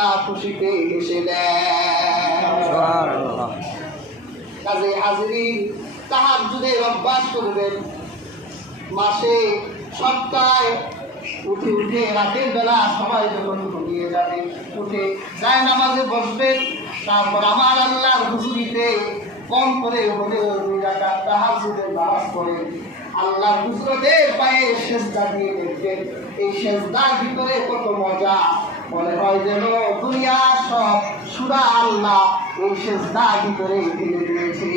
আল্লাহ খুশিতে হেসে দেন। কাজে হাজিরিন, তাহাজ্জুদের অভ্যাস করবেন। মাসে সপ্তাহে উঠে উঠে রাতের বেলা সবাই যখন ঘুমিয়ে যাবে উঠে যায় নামাজে বসবেন। তারপর আমার আল্লাহর হুজুরিতে কম করে হলেও 2 রাকাত তাহাজ্জুদের নামাজ পড়ে আল্লাহ হুজুরদের পায়ে সেজদা দিয়ে দেখবেন। এই সেজদার ভিতরে কত মজা, মনে হয় যেন দুনিয়া সব সূরা আল্লাহ এই সেজদার ভিতরে ঢেলে দিয়েছে।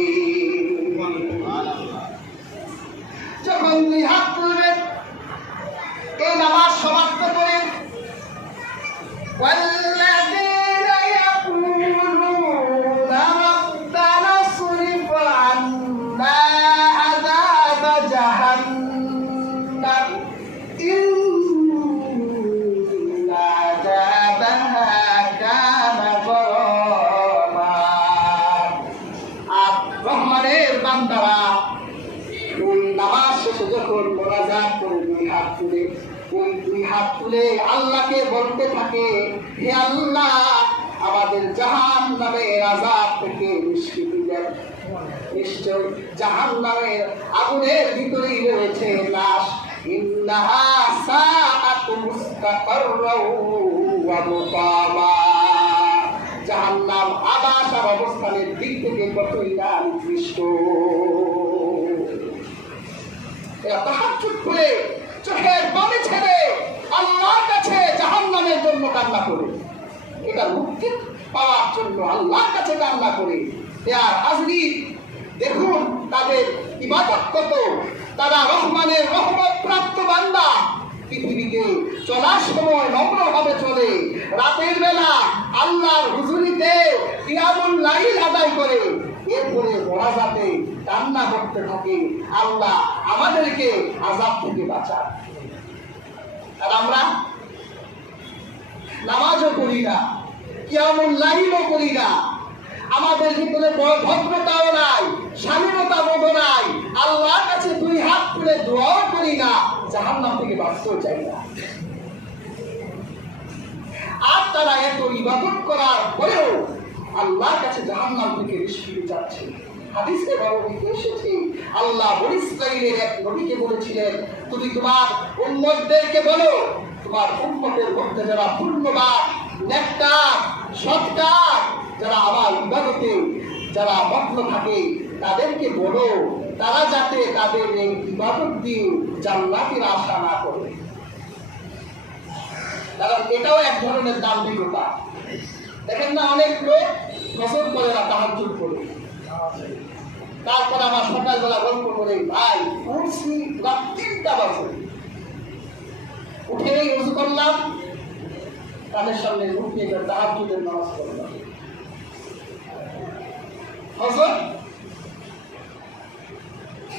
যখন 2 হাত তুলবেন, এই নামাজ সমাপ্ত করে والذين يقولون ربنا اصرف عنا عذاب جهنم إن عذابها كان غراما। আর রহমানের বান্দারা ওই নামাজ শেষে যখন মোনাজাত করে 2 হাত তুলে ওই 2 হাত তুলে আল্লাহকে বলতে থাকে, হে আল্লাহ, আমাদের জাহান্নামের আযাব থেকে নিষ্কৃতি দেন। নিশ্চয় জাহান্নামের আগুনের ভিতরেই রয়েছে লাশ। ইন্নাহা সাআত মুস্তাকাররাও ওয়া মুকামা। জাহান্নাম আবাস আর অবস্থানের দিক থেকে কতই না নিকৃষ্ট। তাহাজ্জুদ করে চোখের পানি ছেড়ে আল্লাহর কাছে জাহান্নামের জন্য কান্না করে, এটা মুক্তি পাওয়ার জন্য আল্লাহর কাছে কান্না করে। আর হাজরিন, দেখুন তাদের ইবাদত কত। তারা রহমানের রহমত প্রাপ্ত বান্দা। পৃথিবীতে চলার সময় নম্রভাবে চলে, রাতের বেলা আল্লাহর হুজুরিতে কিয়ামুল লাইল আদায় করে, এরপরে মোনাজাতে কান্না করতে থাকে, আল্লাহ আমাদেরকে আযাব থেকে বাঁচান। আর আমরা নামাজও করি না, কিয়ামুল লাইলও করি না, আমাদের ভিতরে ভদ্রতাও নাই, স্বাধীনতা বোধ নাই, আল্লাহর কাছে 2 হাত তুলে দোয়াও করি না, জাহান্নাম থেকে বাঁচতেও চাই না। আর তারা এত ইবাদত করার পরেও আল্লাহর কাছে জাহান্নাম থেকে নিষ্কৃতি চাচ্ছে। হাদিসে নববীতে এসেছে, আল্লাহ বনী ইসরাঈলের এক নবীকে বলেছিলেন, তুমি তোমার উম্মতদেরকে বলো, তোমার উম্মতের মধ্যে যারা পুণ্যবান, নেককার, সৎকার, যারা আমার ইবাদতে যারা মগ্ন থাকে, তাদেরকে বলো তারা যাতে তাদের এই ইবাদত দিয়ে জান্নাতের আশা না করে। কারণ এটাও এক ধরনের দাম্ভিকতা। দেখেন না, অনেক লোক ফজর করে না, তাহাজ্জুদ করে। তারপর আমার সকালবেলা গল্প করে, ভাই উঠছি রাত 3টা বাজে, উঠেই ওযু করলাম, তাদের সামনে উঠে তাহাজ্জুদের নামাজ পড়লাম। ফজর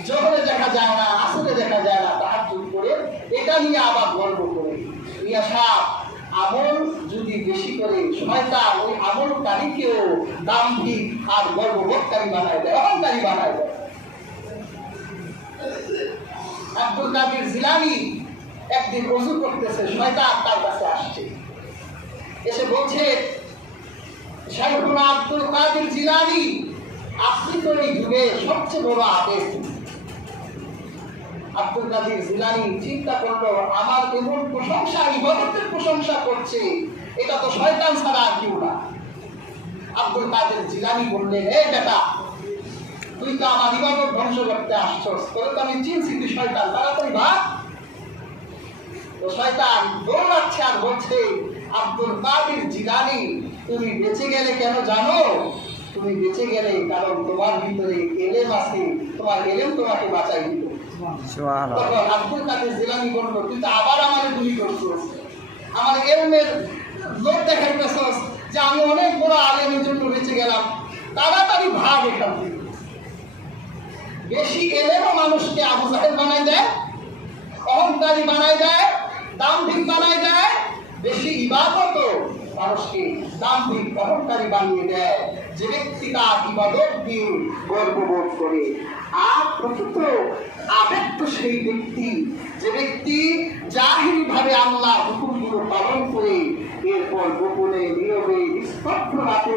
জোহরে দেখা যায় না, আসরে দেখা যায় না, তাহাজ্জুদ করে এটা নিয়ে আবার গল্প করে। মিয়া সাহেব, আমল যদি বেশি করে শয়তান ওই আমলকারীকেও দাম্ভিক আর গর্ববোধকারী বানায় দেয়, অহংকারী বানায় দেয়। আব্দুল কাদের জিলানী একদিন ওযু করতেছে, শয়তান তার কাছে আসছে, এসে বলছে, শাইখুনা আব্দুল কাদের জিলানী, আপনি তো এই যুগে সবচেয়ে বড় আবেদ। আব্দুল কাদের জিলানী চিন্তা করলো, আমার এমন প্রশংসা, ইবাদতের প্রশংসা করছে, এটা তো শয়তান ছাড়া আর কেউ না। আব্দুল কাদের জিলানী বললেন, হে বেটা, তুই তো আমার ইবাদত ধ্বংস করতে আসছস, তোর তো আমি চিনছি তুই শয়তান, তাড়াতাড়ি ভাগ। তো শয়তান দৌড়াচ্ছে আর বলছে, আব্দুল কাদের জিলানী, তুমি বেঁচে গেলে কেন জানো? তুমি বেঁচে গেলে কারণ তোমার ভিতরে এলেম আছে, তোমার এলেম তোমাকে বাঁচাই দিল। তখন আব্দুল কাদের জিলানী বলল, তুই তো আবার আমার গুলি করছিস, আমার এলমের লোক দেখাইতেছস যে আমি অনেক বড় আলেমের জন্য বেঁচে গেলাম, তাড়াতাড়ি ভাগ এখান থেকে। বেশি এলেমও মানুষকে আবু জাহেল বানায় দেয়, অহংকারী বানায় দেয়, দাম্ভিক বানায় দেয়। বেশি ইবাদত মানুষকে দাম্ভিক অহংকারী বানিয়ে দেয়, যে ব্যক্তি তার ইবাদত দিয়ে গর্ববোধ করে। আর প্রকৃত আবেগ তো সেই ব্যক্তি, যে ব্যক্তি জাহিরি ভাবে আল্লাহ হুকুমগুলো পালন করে এরপর গোপনে নীরবে নিস্তব্ধ রাতে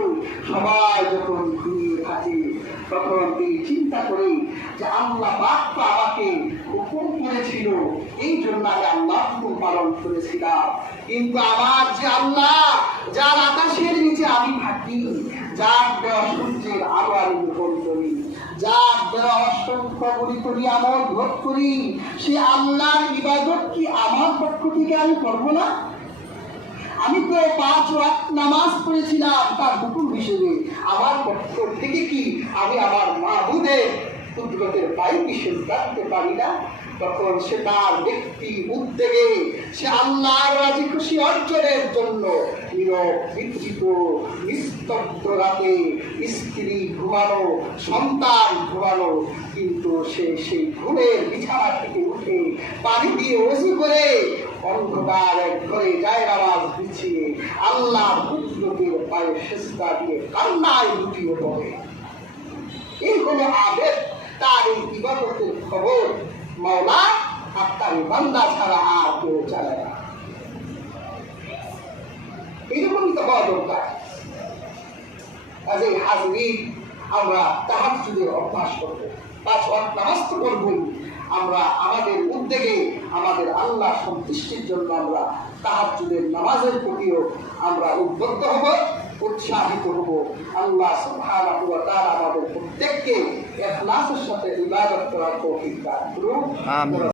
সবাই যখন ঘুমিয়ে থাকে তখন তিনি চিন্তা করে যে আল্লাহ পাক তো আমাকে হুকুম করেছিল, এই জন্য আমি আল্লাহ হুকুম পালন করেছিলাম। কিন্তু আমার যে আল্লাহ, যার আকাশের নিচে আমি থাকি, যার দেওয়া সূর্যের আলো আমি গ্রহণ করি, যার দেওয়া অসংখ্য গুলি আমল ভোগ করি, সে আল্লাহর ইবাদত কি আমার পক্ষ থেকে আমি করবো না? আমি তো 5 ওয়াক্ত নামাজ পড়েছিলাম তার হুকুম হিসেবে, আমার পক্ষ থেকে কি আমি আমার মাবুদের কুদরতের পায়ে কি সিজদা দিতে পারি না? তখন সে তার ব্যক্তি উদ্যোগে সে আল্লাহর রাজি খুশি অর্জনের জন্য নীরব বিচ্ছিত নিস্তব্ধ রাতে স্ত্রী ঘুমানো, সন্তান ঘুমানো, কিন্তু সে সেই ঘুমের বিছানা থেকে উঠে পানি দিয়ে ওযু করে অন্ধকার এক ঘরে জায়নামাজ বিছিয়ে আল্লাহর কুদরতের পায়ে সিজদা দিয়ে কান্নায় লুটিয়ে পড়ে। এই হলো আবেগ, তার এই ইবাদতের খবর মাওলা আর তার বান্দা ছাড়া আর কেউ জানে না। এইরকমই তো হওয়া দরকার। কাজেই হাজরিন, আমরা তাহাজ্জুদের অভ্যাস করব, 5 ওয়াক্ত নামাজ তো করবই, আমরা আমাদের উদ্যোগে আমাদের আল্লাহ সন্তুষ্টির জন্য আমরা তাহাজ্জুদের নামাজের প্রতিও আমরা উদ্বুদ্ধ হব, উৎসাহিত হব। আল্লাহ সুবহানাহু ওয়া তাআলা আমাদের প্রত্যেককে ইখলাসের সাথে ইবাদত করার তৌফিক দান করুন। আমিন।